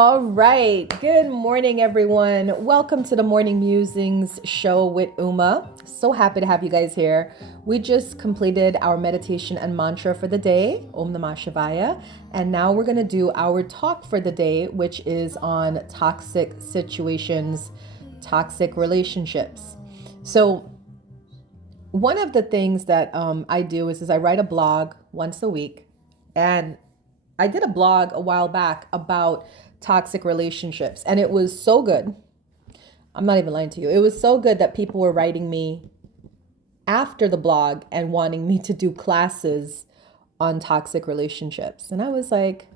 All right. Good morning, everyone. Welcome to the Morning Musings show with Uma. So happy to have you guys here. We just completed our meditation and mantra for the day, Om Namah Shivaya. And now we're going to do our talk for the day, which is on toxic situations, toxic relationships. So one of the things that I do is I write a blog once a week. And I did a blog a while back about toxic relationships, and it was so good. I'm not even lying to you. It was so good that people were writing me after the blog and wanting me to do classes on toxic relationships. And I was like,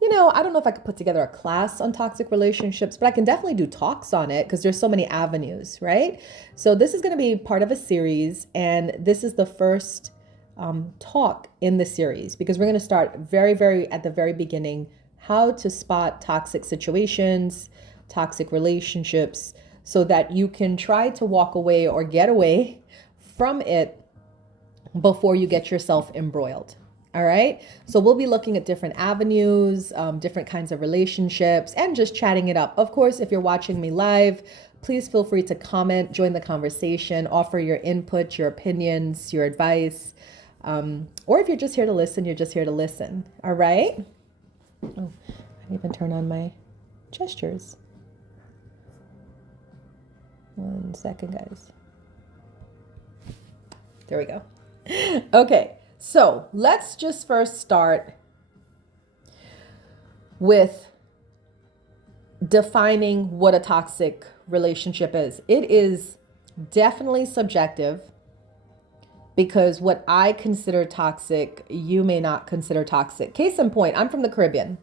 I don't know if I could put together a class on toxic relationships, but I can definitely do talks on it because there's so many avenues, right? So this is going to be part of a series, and this is the first talk in the series because we're going to start very at the very beginning, how to spot toxic situations, toxic relationships, so that you can try to walk away or get away from it before you get yourself embroiled. All right. So we'll be looking at different avenues, different kinds of relationships, and just chatting it up. Of course, if you're watching me live, please feel free to comment, join the conversation, offer your input, your opinions, your advice. Or if you're just here to listen, you're just here to listen. All right. Oh, I didn't even turn on my gestures. 1 second, guys. There we go. Okay. So let's just first start with defining what a toxic relationship is. It is definitely subjective because what I consider toxic, you may not consider toxic. Case in point, I'm from the Caribbean.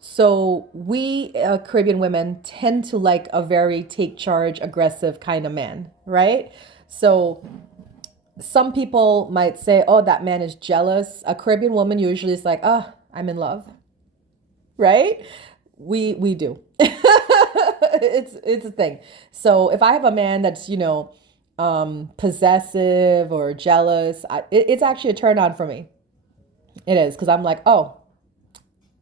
So we Caribbean women tend to like a very take charge, aggressive kind of man, right? So some people might say, oh, that man is jealous. A Caribbean woman usually is like, oh, I'm in love, right? We do. It's a thing. So if I have a man that's, possessive or jealous, it's actually a turn on for me. It is, because I'm like, oh,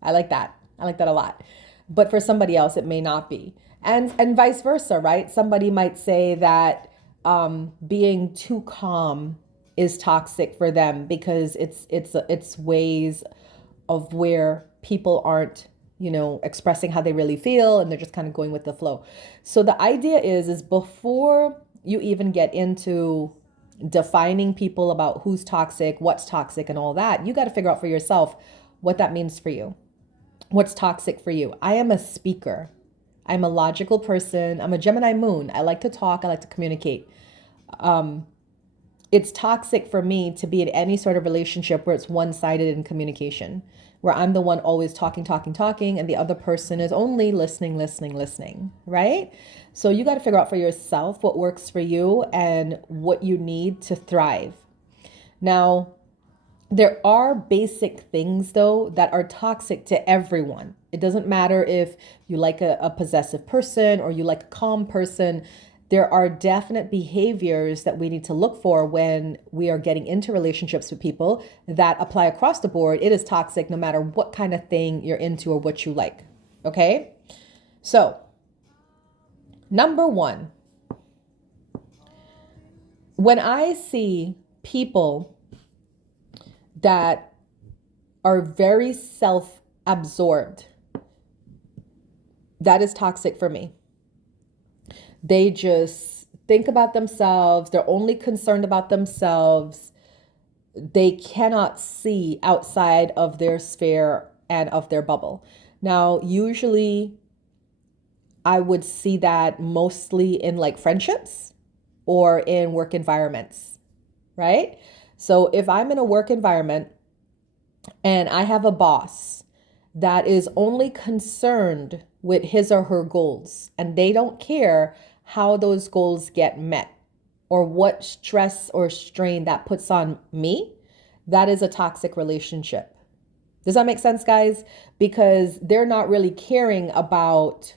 I like that. I like that a lot. But for somebody else, it may not be. And vice versa, right? Somebody might say that being too calm is toxic for them because it's ways of where people aren't, expressing how they really feel, and they're just kind of going with the flow. So the idea is before you even get into defining people about who's toxic, what's toxic, and all that, you got to figure out for yourself what that means for you. What's toxic for you? I am a speaker. I'm a logical person. I'm a Gemini moon. I like to talk. I like to communicate. It's toxic for me to be in any sort of relationship where it's one-sided in communication, where I'm the one always talking, and the other person is only listening, right? So you got to figure out for yourself what works for you and what you need to thrive. Now, there are basic things, though, that are toxic to everyone. It doesn't matter if you like a possessive person or you like a calm person. There are definite behaviors that we need to look for when we are getting into relationships with people that apply across the board. It is toxic no matter what kind of thing you're into or what you like. Okay? So, number one, when I see people that are very self-absorbed, that is toxic for me. They just think about themselves. They're only concerned about themselves. They cannot see outside of their sphere and of their bubble. Now, usually I would see that mostly in like friendships or in work environments, right? So if I'm in a work environment and I have a boss that is only concerned with his or her goals, and they don't care how those goals get met or what stress or strain that puts on me, that is a toxic relationship. Does that make sense, guys? Because they're not really caring about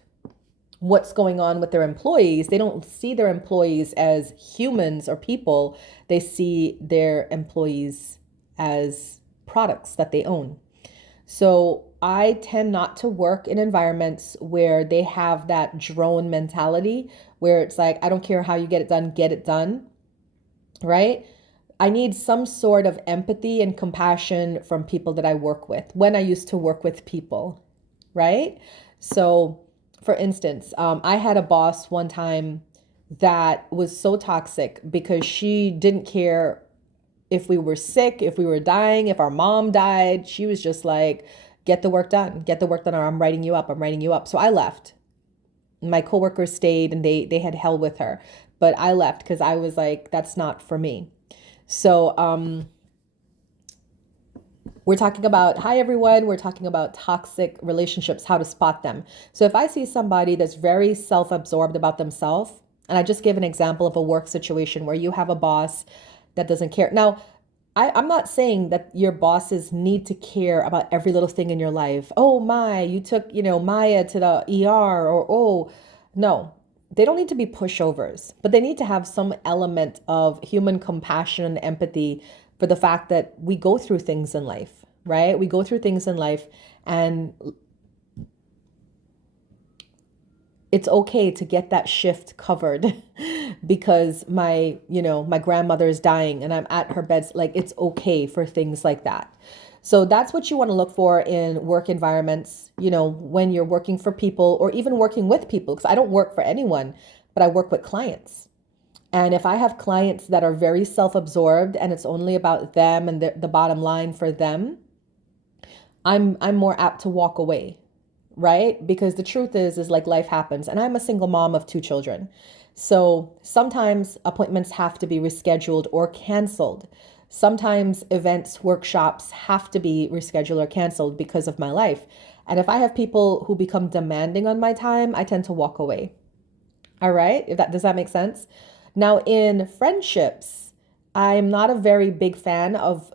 what's going on with their employees. They don't see their employees as humans or people. They see their employees as products that they own. So I tend not to work in environments where they have that drone mentality where it's like, I don't care how you get it done, right? I need some sort of empathy and compassion from people that I work with when I used to work with people, right? So, for instance, I had a boss one time that was so toxic because she didn't care if we were sick, if we were dying, if our mom died. She was just like, get the work done, or I'm writing you up, So I left. My coworkers stayed and they had hell with her, but I left because I was like, that's not for me. So, we're talking about, hi everyone, we're talking about toxic relationships, how to spot them. So if I see somebody that's very self-absorbed about themselves, and I just give an example of a work situation where you have a boss that doesn't care. Now, I'm not saying that your bosses need to care about every little thing in your life. Oh my, you took, Maya to the ER, or oh, no. They don't need to be pushovers, but they need to have some element of human compassion and empathy for the fact that we go through things in life, right? We go through things in life, and it's okay to get that shift covered because my grandmother is dying and I'm at her bed. Like, it's okay for things like that. So that's what you want to look for in work environments, when you're working for people or even working with people, because I don't work for anyone, but I work with clients. And if I have clients that are very self-absorbed and it's only about them and the bottom line for them, I'm more apt to walk away, right? Because the truth is like life happens. And I'm a single mom of 2 children. So sometimes appointments have to be rescheduled or canceled. Sometimes events, workshops have to be rescheduled or canceled because of my life. And if I have people who become demanding on my time, I tend to walk away. All right? Does that make sense? Now, in friendships, I'm not a very big fan of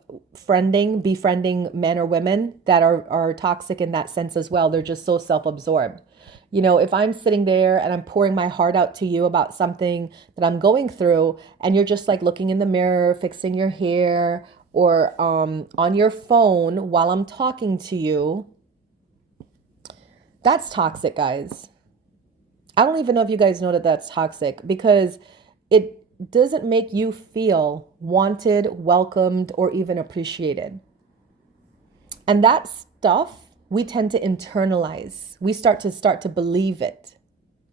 befriending men or women that are toxic in that sense as well. They're just so self-absorbed. If I'm sitting there and I'm pouring my heart out to you about something that I'm going through, and you're just like looking in the mirror, fixing your hair, or on your phone while I'm talking to you, that's toxic, guys. I don't even know if you guys know that that's toxic, because it doesn't make you feel wanted, welcomed, or even appreciated. And that stuff we tend to internalize. We start to believe it.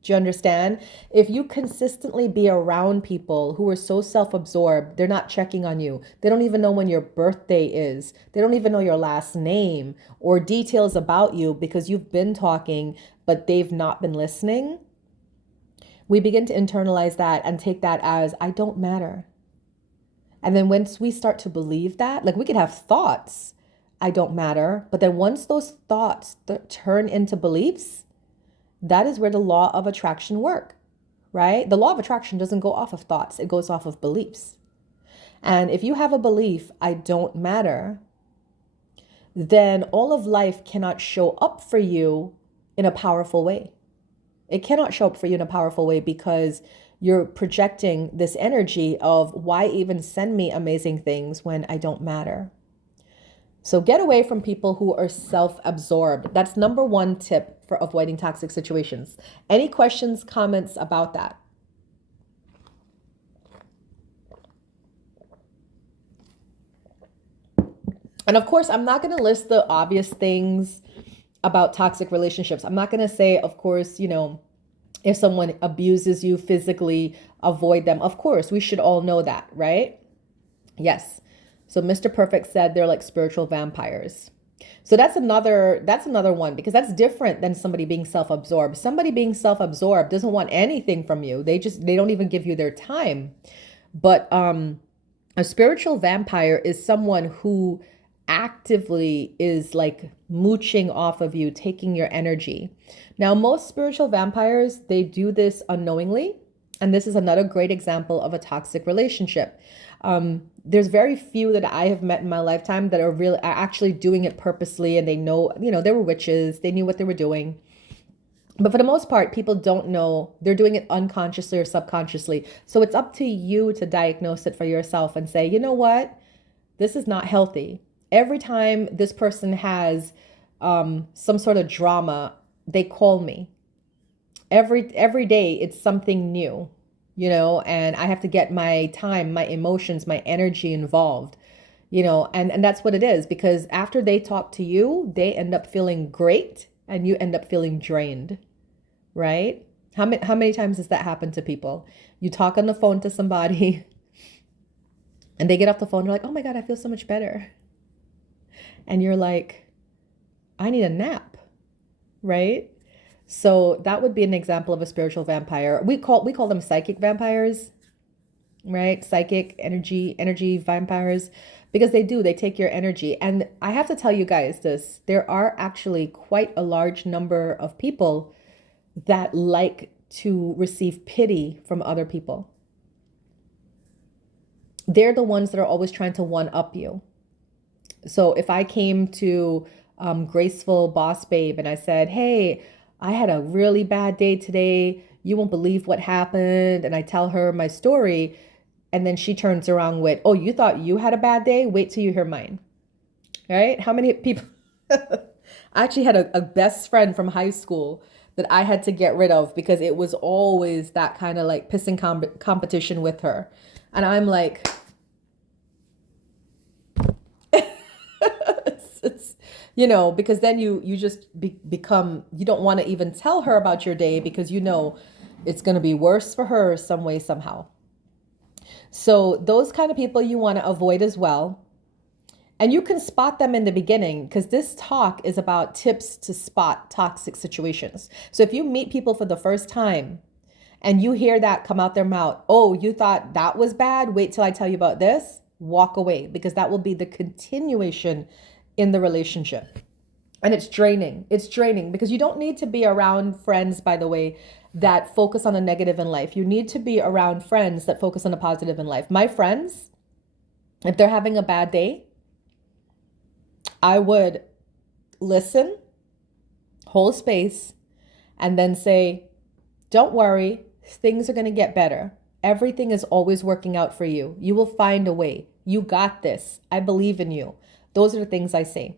Do you understand? If you consistently be around people who are so self-absorbed, they're not checking on you. They don't even know when your birthday is. They don't even know your last name or details about you because you've been talking, but they've not been listening. We begin to internalize that and take that as, I don't matter. And then once we start to believe that, like, we could have thoughts, I don't matter. But then once those thoughts turn into beliefs, that is where the law of attraction work, right? The law of attraction doesn't go off of thoughts. It goes off of beliefs. And if you have a belief, I don't matter, then all of life cannot show up for you in a powerful way. It cannot show up for you in a powerful way because you're projecting this energy of, why even send me amazing things when I don't matter? So get away from people who are self-absorbed. That's number one tip for avoiding toxic situations. Any questions, comments about that? And of course, I'm not going to list the obvious things about toxic relationships. I'm not going to say, of course, if someone abuses you physically, avoid them. Of course, we should all know that, right? Yes. So Mr. Perfect said they're like spiritual vampires. So that's another one, because that's different than somebody being self-absorbed. Somebody being self-absorbed doesn't want anything from you. They don't even give you their time. But a spiritual vampire is someone who actively is like mooching off of you, taking your energy. Now, most spiritual vampires, they do this unknowingly. And this is another great example of a toxic relationship. There's very few that I have met in my lifetime that are actually doing it purposely, and they know, they were witches. They knew what they were doing. But for the most part, people don't know. They're doing it unconsciously or subconsciously. So it's up to you to diagnose it for yourself and say, you know what? This is not healthy. Every time this person has some sort of drama, they call me. Every day it's something new, and I have to get my time, my emotions, my energy involved, and that's what it is, because after they talk to you, they end up feeling great and you end up feeling drained, right? How many times has that happened to people? You talk on the phone to somebody and they get off the phone, they're like, oh my God, I feel so much better. And you're like, I need a nap, right? So that would be an example of a spiritual vampire. We call them psychic vampires, right? Psychic energy vampires, because they take your energy. And I have to tell you guys this, there are actually quite a large number of people that like to receive pity from other people. They're the ones that are always trying to one up you. So if I came to Graceful Boss Babe and I said, hey, I had a really bad day today, you won't believe what happened, and I tell her my story, and then she turns around with, oh, you thought you had a bad day? Wait till you hear mine. Right? How many people? I actually had a best friend from high school that I had to get rid of because it was always that kind of like pissing competition with her. And I'm like, it's because then you just become, you don't want to even tell her about your day because it's going to be worse for her some way, somehow. So those kind of people you want to avoid as well. And you can spot them in the beginning, because this talk is about tips to spot toxic situations. So if you meet people for the first time and you hear that come out their mouth, oh, you thought that was bad? Wait till I tell you about this. Walk away, because that will be the continuation in the relationship. And it's draining. It's draining because you don't need to be around friends, by the way, that focus on the negative in life. You need to be around friends that focus on the positive in life. My friends, if they're having a bad day, I would listen, hold space, and then say, don't worry, things are going to get better. Everything is always working out for you. You will find a way. You got this. I believe in you. Those are the things I say.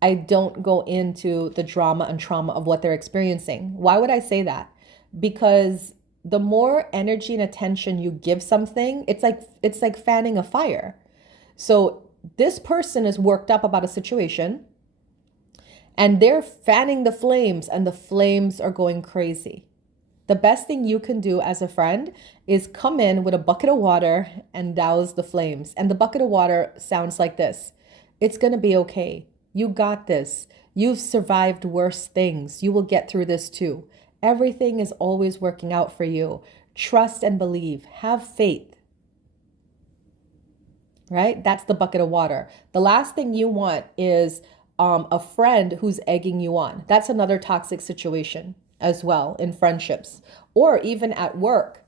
I don't go into the drama and trauma of what they're experiencing. Why would I say that? Because the more energy and attention you give something, it's like fanning a fire. So this person is worked up about a situation and they're fanning the flames, and the flames are going crazy. The best thing you can do as a friend is come in with a bucket of water and douse the flames. And the bucket of water sounds like this. It's going to be okay. You got this. You've survived worse things. You will get through this too. Everything is always working out for you. Trust and believe. Have faith. Right? That's the bucket of water. The last thing you want is a friend who's egging you on. That's another toxic situation as well in friendships, or even at work,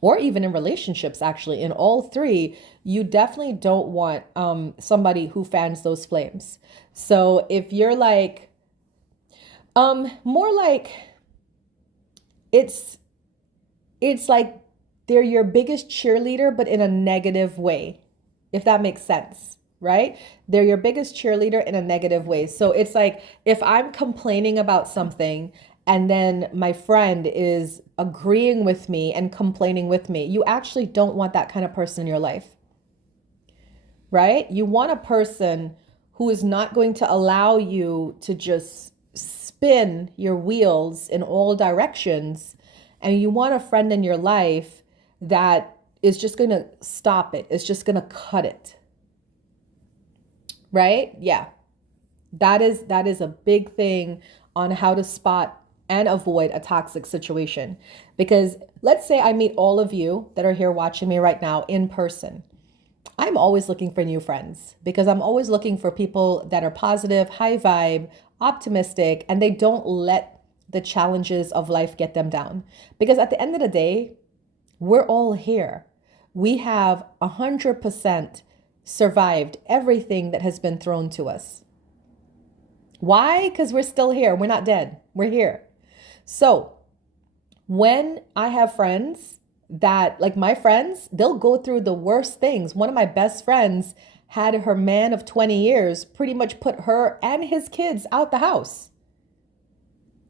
or even in relationships. Actually, in all three, you definitely don't want somebody who fans those flames. So if you're like, more like, it's like they're your biggest cheerleader, but in a negative way, if that makes sense, right? They're your biggest cheerleader in a negative way. So it's like if I'm complaining about something and then my friend is agreeing with me and complaining with me, you actually don't want that kind of person in your life, right? You want a person who is not going to allow you to just spin your wheels in all directions. And you want a friend in your life that is just going to stop it. It's just going to cut it. Right? Yeah. That is a big thing on how to spot and avoid a toxic situation. Because let's say I meet all of you that are here watching me right now in person. I'm always looking for new friends because I'm always looking for people that are positive, high vibe, optimistic, and they don't let the challenges of life get them down. Because at the end of the day, we're all here. We have 100% survived everything that has been thrown to us. Why? Because we're still here. We're not dead. We're here. So when I have friends that, like my friends, they'll go through the worst things. One of my best friends had her man of 20 years pretty much put her and his kids out the house.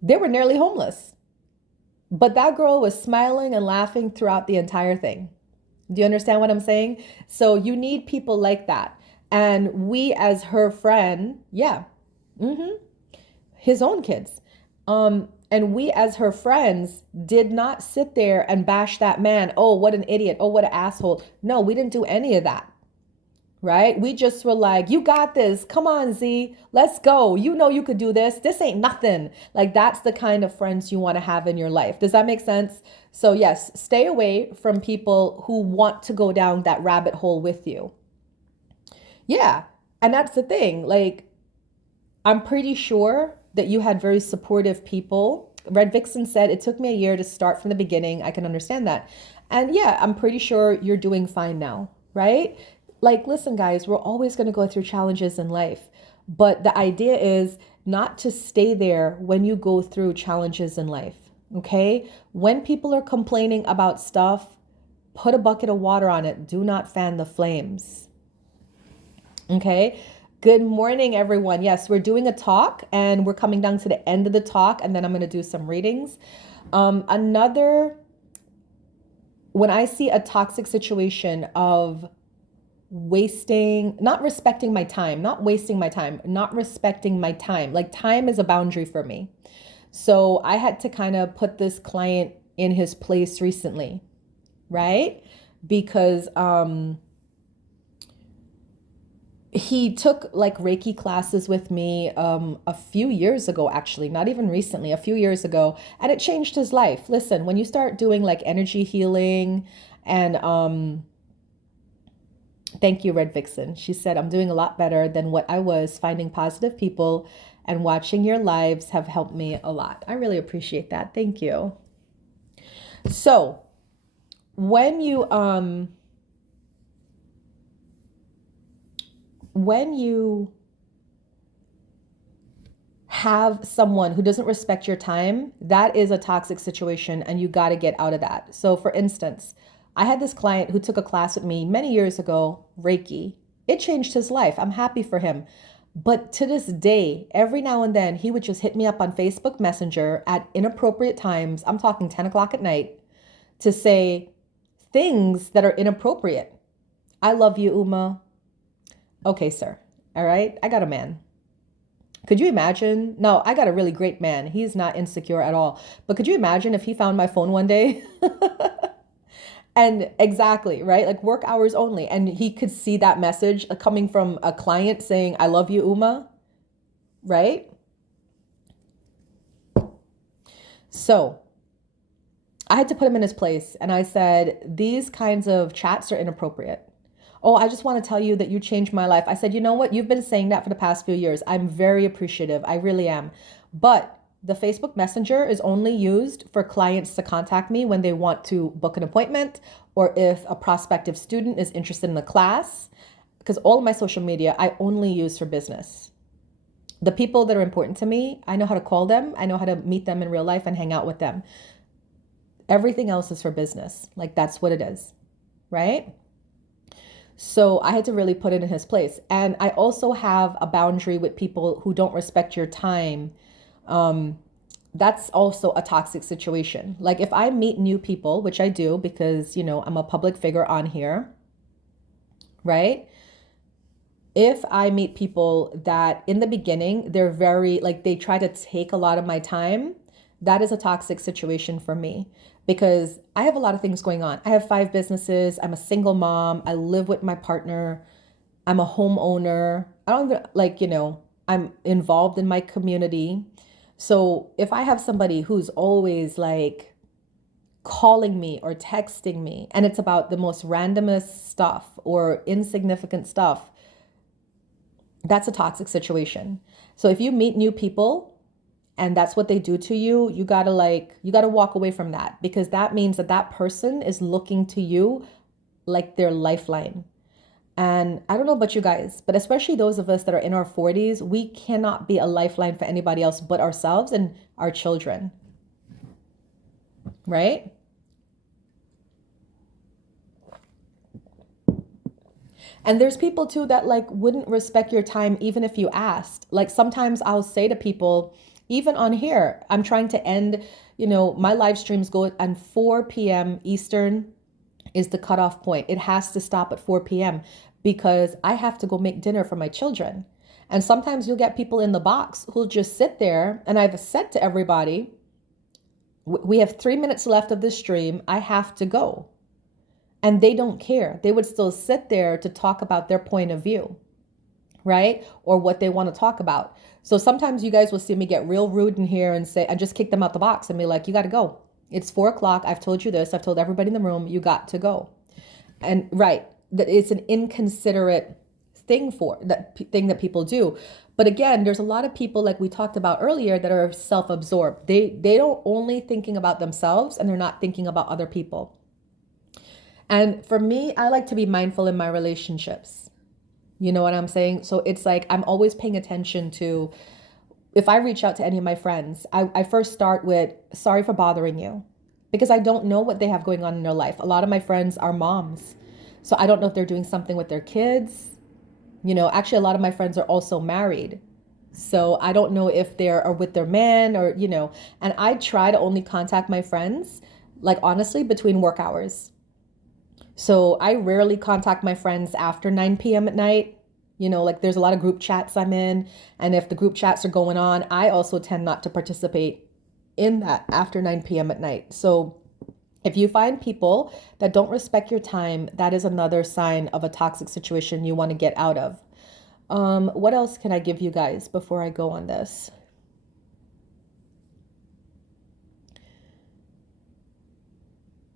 They were nearly homeless. But that girl was smiling and laughing throughout the entire thing. Do you understand what I'm saying? So you need people like that. And we as her friend, yeah, his own kids. And we as her friends did not sit there and bash that man. Oh, what an idiot. Oh, what an asshole. No, we didn't do any of that. Right? We just were like, you got this. Come on, Z. Let's go. You know you could do this. This ain't nothing. Like, that's the kind of friends you want to have in your life. Does that make sense? So yes, stay away from people who want to go down that rabbit hole with you. Yeah. And that's the thing. Like, I'm pretty sure that you had very supportive people. Red Vixen said, it took me a year to start from the beginning. I can understand that. And yeah, I'm pretty sure you're doing fine now, right? Like, listen, guys, we're always going to go through challenges in life. But the idea is not to stay there when you go through challenges in life, okay? When people are complaining about stuff, put a bucket of water on it. Do not fan the flames, okay? Good morning, everyone. Yes, we're doing a talk and we're coming down to the end of the talk, and then I'm going to do some readings. When I see a toxic situation of not respecting my time, not wasting my time, not respecting my time, like time is a boundary for me. So I had to kind of put this client in his place recently, right? Because, he took like Reiki classes with me a few years ago, actually, not even recently, a few years ago, and it changed his life. Listen, when you start doing like energy healing and thank you, Red Vixen. She said, I'm doing a lot better than what I was. Finding positive people and watching your lives have helped me a lot. I really appreciate that. Thank you. So when you have someone who doesn't respect your time, that is a toxic situation and you got to get out of that. So for instance, I had this client who took a class with me many years ago, Reiki. It changed his life. I'm happy for him. But to this day, every now and then, he would just hit me up on Facebook Messenger at inappropriate times. I'm talking 10 o'clock at night to say things that are inappropriate. I love you, Uma. Okay, sir. All right. I got a man. Could you imagine? No, I got a really great man. He's not insecure at all. But could you imagine if he found my phone one day? And exactly, right? Like work hours only. And he could see that message coming from a client saying, I love you, Uma, right? So I had to put him in his place. And I said, these kinds of chats are inappropriate. Oh, I just want to tell you that you changed my life. I said, you know what? You've been saying that for the past few years. I'm very appreciative. I really am. But the Facebook Messenger is only used for clients to contact me when they want to book an appointment or if a prospective student is interested in the class, because all of my social media, I only use for business. The people that are important to me, I know how to call them. I know how to meet them in real life and hang out with them. Everything else is for business. Like that's what it is, right? So I had to really put it in his place. And I also have a boundary with people who don't respect your time. That's also a toxic situation. Like if I meet new people, which I do because, you know, I'm a public figure on here, right? If I meet people that in the beginning, they're very, like they try to take a lot of my time, that is a toxic situation for me because I have a lot of things going on. I have 5 businesses. I'm a single mom. I live with my partner. I'm a homeowner. I don't even, like, you know, I'm involved in my community. So if I have somebody who's always like calling me or texting me and it's about the most randomest stuff or insignificant stuff, that's a toxic situation. So if you meet new people and that's what they do to you, you gotta walk away from that because that means that that person is looking to you like their lifeline. And I don't know about you guys, but especially those of us that are in our 40s, we cannot be a lifeline for anybody else but ourselves and our children, right? And there's people too that like wouldn't respect your time even if you asked. Like sometimes I'll say to people, even on here, I'm trying to end, my live streams go at 4 p.m. Eastern is the cutoff point. It has to stop at 4 p.m. because I have to go make dinner for my children. And sometimes you'll get people in the box who'll just sit there. And I've said to everybody, we have 3 minutes left of the stream. I have to go. And they don't care. They would still sit there to talk about their point of view, right? Or what they want to talk about. So sometimes you guys will see me get real rude in here and say, I just kick them out the box and be like, you got to go. It's 4 o'clock. I've told you this. I've told everybody in the room, you got to go. And right, that it's an inconsiderate thing that people do. But again, there's a lot of people like we talked about earlier that are self-absorbed. They don't only thinking about themselves and they're not thinking about other people. And for me, I like to be mindful in my relationships. You know what I'm saying? So it's like I'm always paying attention to, if I reach out to any of my friends, I first start with, sorry for bothering you, because I don't know what they have going on in their life. A lot of my friends are moms. So I don't know if they're doing something with their kids. Actually, a lot of my friends are also married. So I don't know if they're with their man or, and I try to only contact my friends, like honestly, between work hours. So I rarely contact my friends after 9 p.m. at night. Like there's a lot of group chats I'm in. And if the group chats are going on, I also tend not to participate in that after 9 p.m. at night. So if you find people that don't respect your time, that is another sign of a toxic situation you want to get out of. What else can I give you guys before I go on this?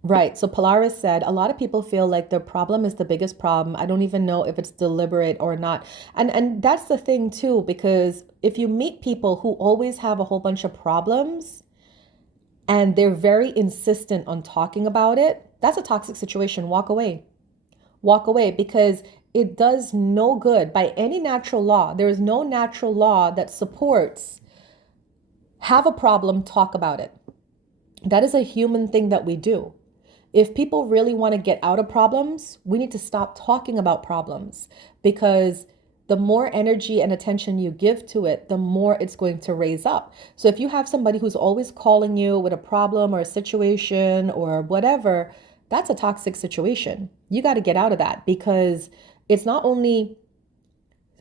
Right. So Polaris said, a lot of people feel like their problem is the biggest problem. I don't even know if it's deliberate or not. And that's the thing too, because if you meet people who always have a whole bunch of problems and they're very insistent on talking about it, that's a toxic situation. Walk away. Walk away, because it does no good by any natural law. There is no natural law that supports have a problem, talk about it. That is a human thing that we do. If people really want to get out of problems, we need to stop talking about problems, because the more energy and attention you give to it, the more it's going to raise up. So if you have somebody who's always calling you with a problem or a situation or whatever, that's a toxic situation. You got to get out of that, because it's not only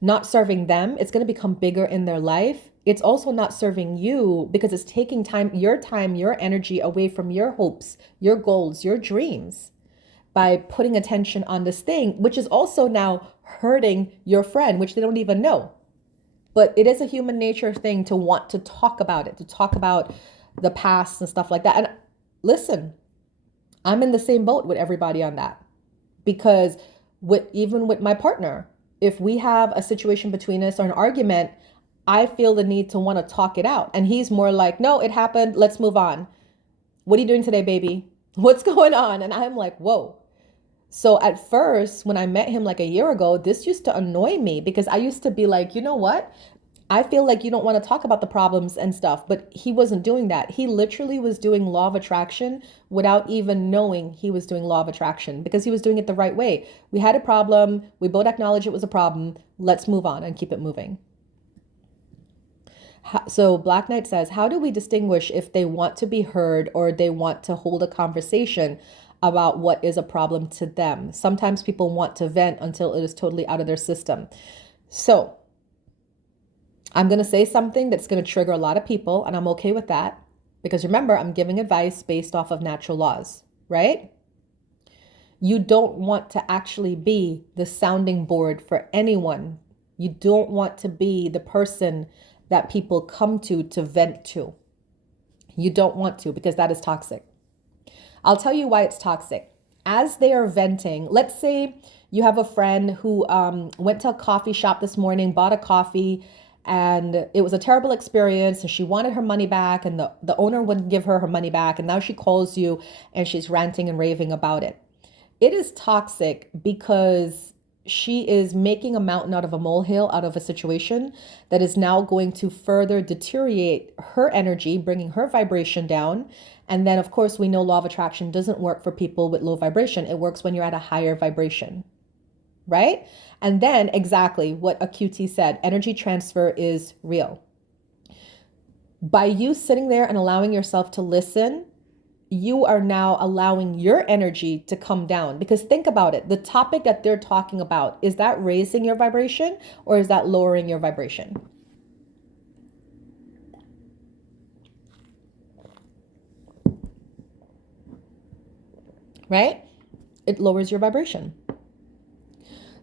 not serving them, it's going to become bigger in their life. It's also not serving you, because it's taking time, your energy away from your hopes, your goals, your dreams, by putting attention on this thing, which is also now hurting your friend, which they don't even know. But it is a human nature thing to want to talk about it, to talk about the past and stuff like that. And listen, I'm in the same boat with everybody on that, because even with my partner, if we have a situation between us or an argument, I feel the need to want to talk it out. And he's more like, no, it happened. Let's move on. What are you doing today, baby? What's going on? And I'm like, whoa. So at first, when I met him like a year ago, this used to annoy me, because I used to be like, you know what? I feel like you don't want to talk about the problems and stuff, but he wasn't doing that. He literally was doing law of attraction without even knowing he was doing law of attraction, because he was doing it the right way. We had a problem. We both acknowledged it was a problem. Let's move on and keep it moving. So Black Knight says, how do we distinguish if they want to be heard or they want to hold a conversation about what is a problem to them? Sometimes people want to vent until it is totally out of their system. So I'm going to say something that's going to trigger a lot of people, and I'm okay with that, because remember, I'm giving advice based off of natural laws, right? You don't want to actually be the sounding board for anyone. You don't want to be the person that people come to vent to. You don't want to, because that is toxic. I'll tell you why it's toxic. As they are venting, let's say you have a friend who went to a coffee shop this morning, bought a coffee, and it was a terrible experience, and she wanted her money back, and the owner wouldn't give her money back, and now she calls you and she's ranting and raving about it. It is toxic because she is making a mountain out of a molehill, out of a situation that is now going to further deteriorate her energy, bringing her vibration down. And then, of course, we know law of attraction doesn't work for people with low vibration. It works when you're at a higher vibration, right? And then exactly what a QT said, energy transfer is real. By you sitting there and allowing yourself to listen, you are now allowing your energy to come down. Because think about it, the topic that they're talking about, is that raising your vibration or is that lowering your vibration? Right? It lowers your vibration.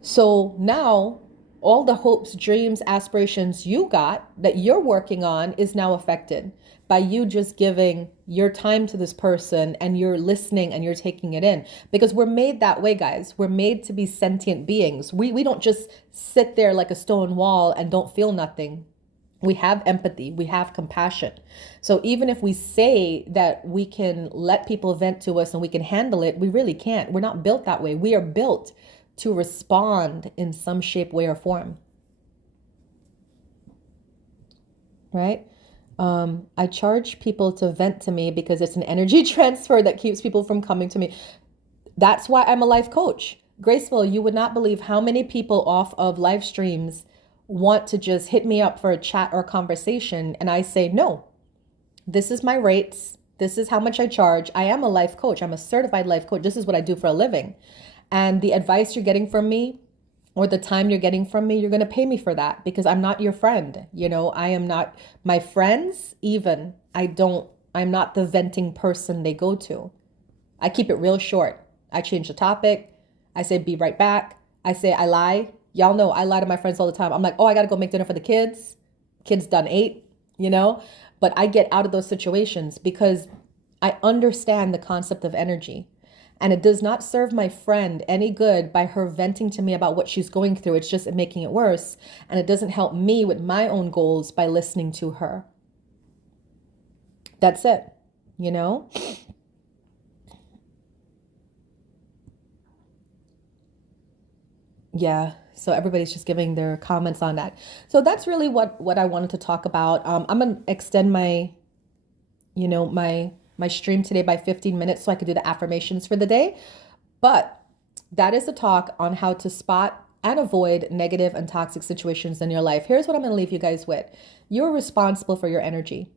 So now all the hopes, dreams, aspirations you got that you're working on is now affected by you just giving your time to this person and you're listening and you're taking it in. Because we're made that way, guys. We're made to be sentient beings. We don't just sit there like a stone wall and don't feel nothing. We have empathy, we have compassion. So even if we say that we can let people vent to us and we can handle it, we really can't. We're not built that way. We are built to respond in some shape, way, or form. Right? I charge people to vent to me because it's an energy transfer that keeps people from coming to me. That's why I'm a life coach. Graceful, you would not believe how many people off of live streams want to just hit me up for a chat or conversation. And I say, no, this is my rates. This is how much I charge. I am a life coach. I'm a certified life coach. This is what I do for a living. And the advice you're getting from me or the time you're getting from me, you're going to pay me for that because I'm not your friend. You know, I am not my friends. Even I'm not the venting person they go to. I keep it real short. I change the topic. I say, be right back. I say, I lie. Y'all know I lie to my friends all the time. I'm like, oh, I got to go make dinner for the kids. Kids done ate, you know, but I get out of those situations because I understand the concept of energy. And it does not serve my friend any good by her venting to me about what she's going through. It's just making it worse. And it doesn't help me with my own goals by listening to her. That's it, you know? Yeah. So everybody's just giving their comments on that. So that's really what I wanted to talk about. I'm going to extend my, my stream today by 15 minutes so I could do the affirmations for the day. But that is a talk on how to spot and avoid negative and toxic situations in your life. Here's what I'm going to leave you guys with. You're responsible for your energy.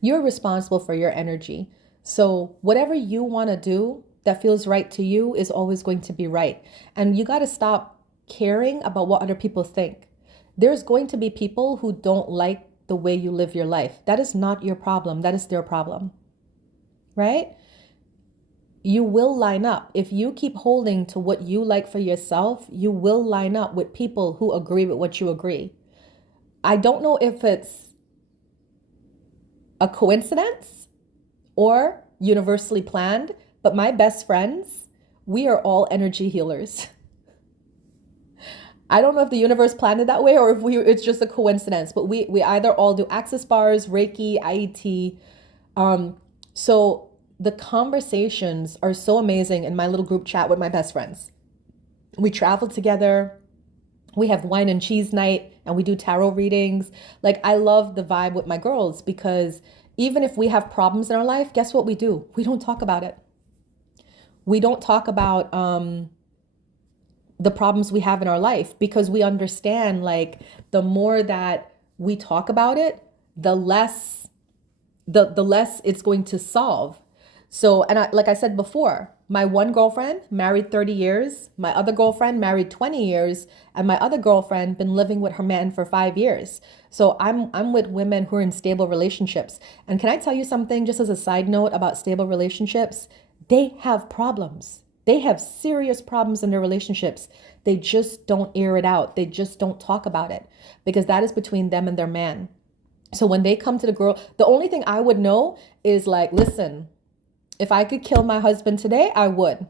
You're responsible for your energy. So whatever you want to do that feels right to you is always going to be right. And you got to stop caring about what other people think. There's going to be people who don't like the way you live your life. That is not your problem. That is their problem, right? You will line up. If you keep holding to what you like for yourself, you will line up with people who agree with what you agree. I don't know if it's a coincidence or universally planned, but my best friends, we are all energy healers. I don't know if the universe planned it that way or if it's just a coincidence, but we either all do access bars, Reiki, IET. So the conversations are so amazing in my little group chat with my best friends. We travel together. We have wine and cheese night and we do tarot readings. Like I love the vibe with my girls because even if we have problems in our life, guess what we do? We don't talk about it. We don't talk about the problems we have in our life because we understand like the more that we talk about it, the less it's going to solve. So, and like I said before, my one girlfriend married 30 years, my other girlfriend married 20 years, and my other girlfriend been living with her man for 5 years. So I'm with women who are in stable relationships. And can I tell you something just as a side note about stable relationships? They have problems. They have serious problems in their relationships. They just don't air it out. They just don't talk about it because that is between them and their man. So when they come to the girl, the only thing I would know is like, listen, if I could kill my husband today, I would.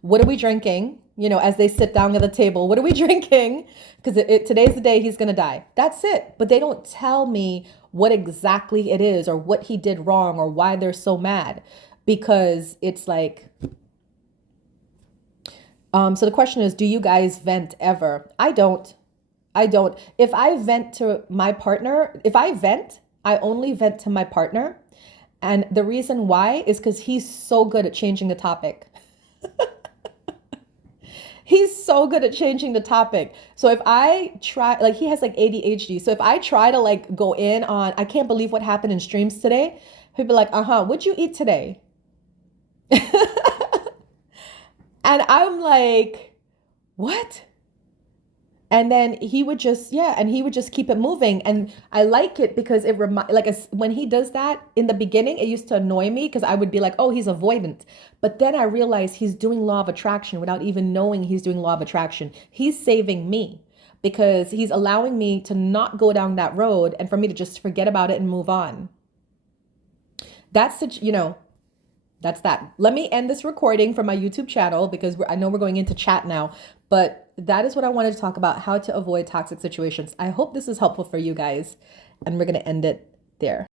What are we drinking? You know, as they sit down at the table, what are we drinking? Because today's the day he's going to die. That's it. But they don't tell me what exactly it is or what he did wrong or why they're so mad because it's like, so the question is, do you guys vent ever? I don't. If I vent to my partner, I only vent to my partner. And the reason why is because he's so good at changing the topic. He's so good at changing the topic. So if I try, like he has like ADHD. So if I try to like go in on, I can't believe what happened in streams today, he'd be like, what'd you eat today? And I'm like, what? And then he would just, yeah, and he would just keep it moving. And I like it because it like when he does that in the beginning, it used to annoy me because I would be like, oh, he's avoidant. But then I realized he's doing law of attraction without even knowing he's doing law of attraction. He's saving me because he's allowing me to not go down that road and for me to just forget about it and move on. That's the, that's that. Let me end this recording from my YouTube channel because I know we're going into chat now, but that is what I wanted to talk about, how to avoid toxic situations. I hope this is helpful for you guys, and we're going to end it there.